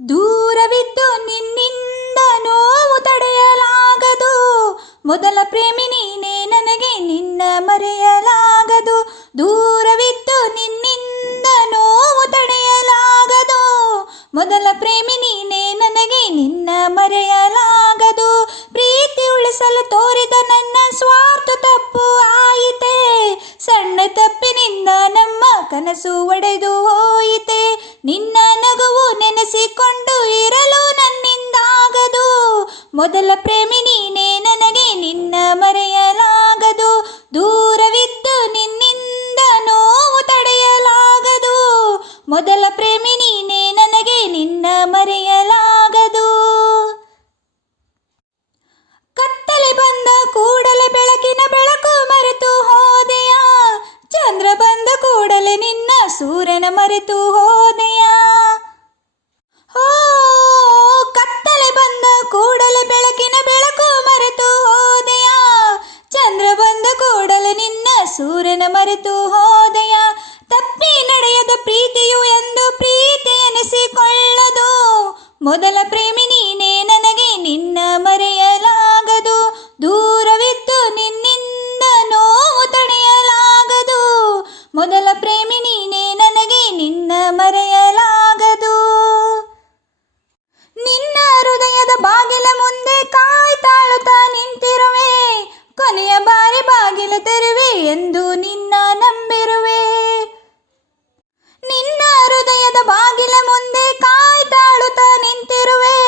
ದೂರವಿದ್ದು ನಿನ್ನಿಂದ ನೋವು ತಡೆಯಲಾಗದು. ಮೊದಲ ಪ್ರೇಮಿ ನೀನೇ ನನಗೆ ನಿನ್ನ ಮರೆಯಲಾಗದು. ದೂರವಿದ್ದು ನಿನ್ನಿಂದ ನೋವು ತಡೆಯಲಾಗದು. ಮೊದಲ ಪ್ರೇಮಿ ನೀನೇ ನನಗೆ ನಿನ್ನ ಮರೆಯಲಾಗದು. ಪ್ರೀತಿ ಉಳಿಸಲು ತೋರಿದ ನನ್ನ ಸ್ವಾರ್ಥ ತಪ್ಪು ಆಯಿತೆ. ಸಣ್ಣ ತಪ್ಪಿನಿಂದ ನಮ್ಮ ಕನಸು ಒಡೆದು ಹೋಯಿತೆ. ನಿನ್ನ ನಗುವು ನೆನೆಸಿಕೊಂಡು ಇರಲು ನನ್ನಿಂದಾಗದು. ಮೊದಲ ಪ್ರೇಮಿ ನೀನೇ ನನಗೆ ನಿನ್ನ ಮರೆಯಲಾಗದು. ದೂರವಿದ್ದು ನಿನ್ನಿಂದ ನೋವು ತಡೆಯಲಾಗದು. ಮೊದಲ ಪ್ರೇಮಿ ನೀನೇ ನನಗೆ ನಿನ್ನ ಮರೆಯಲಾಗದು. ಕತ್ತಲೆ ಬಂದ ಕೂಡಲೇ ಬೆಳಕಿನ ಬೆಳಕು ಮರೆತು ಹೋದೆಯ. ಚಂದ್ರ ಬಂದ ಕೂಡಲೇ ನಿನ್ನ ಸೂರ್ಯನ ಮರೆತು ಹೋದೆಯ. ಕತ್ತಲೆ ಬಂದ ಕೂಡಲೇ ಬೆಳಕಿನ ಬೆಳಕು ಮರೆತು ಹೋದೆಯ. ಚಂದ್ರ ಬಂದ ಕೂಡಲೇ ನಿನ್ನ ಸೂರ್ಯನ ಮರೆತು ಹೋದೆಯ. ತಪ್ಪಿ ನಡೆಯದ ಪ್ರೀತಿಯು ಎಂದು ಪ್ರೀತಿ ಎನಿಸಿಕೊಳ್ಳದು. ಮೊದಲ ಪ್ರೇಮಿ ನೀನೇ ನನಗೆ ನಿನ್ನ ಮರೆಯಲಾಗದು. ದೂರವಿದ್ದು ನಿನ್ನಿಂದ ನೋವು ತಡೆಯಲಾಗದು. ಮೊದಲ ಪ್ರೇಮಿ ನೀನೇ ನನಗೆ ನಿನ್ನ ಮರೆಯಲಾಗದು. ನಿನ್ನ ಹೃದಯದ ಬಾಗಿಲ ಮುಂದೆ ಕಾಯ್ತಾಳುತ್ತಾ ನಿಂತಿರುವೆ. ಕೊನೆಯ ಬಾರಿ ಬಾಗಿಲ ತೆರುವೆ ಎಂದು ನಿನ್ನ ನಂಬಿರುವೆ. ನಿನ್ನ ಹೃದಯದ ಬಾಗಿಲ ಮುಂದೆ ಕಾಯ್ತಾಳುತ್ತಾ ನಿಂತಿರುವೆ.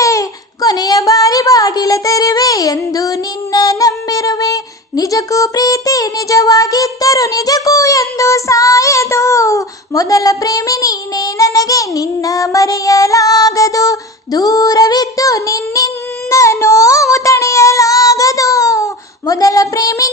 ಕೊನೆಯ ಬಾರಿ ಬಾಗಿಲ ತೆರುವೆ ಎಂದು ನಿನ್ನ ನಂಬಿರುವೆ. ನಿಜಕ್ಕೂ ಪ್ರೀತಿ ನಿಜವಾಗಿದ್ದರೂ ನಿಜಕ್ಕೂ ಎಂದು ಸಾಯದು. ಮೊದಲ ಪ್ರೇಮಿ ನೀನೇ ನನಗೆ ನಿನ್ನ ಮರೆಯಲಾಗದು. ದೂರವಿದ್ದು ನಿನ್ನಿಂದ ನೋವು ತಡೆಯಲಾಗದು. ಮೊದಲ ಪ್ರೇಮಿ